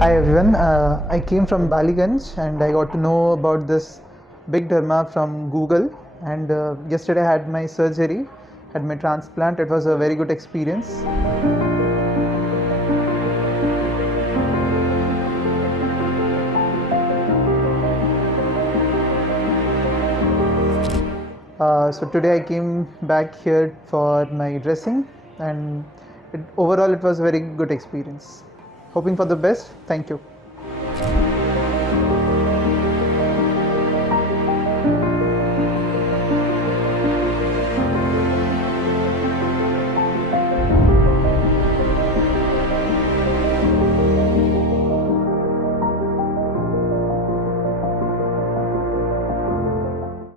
Hi everyone, I came from Baliganj and I got to know about this Big Derma from Google, and yesterday I had my surgery, had my transplant. It was a very good experience. So today I came back here for my dressing, and overall it was a very good experience. Hoping for the best. Thank you.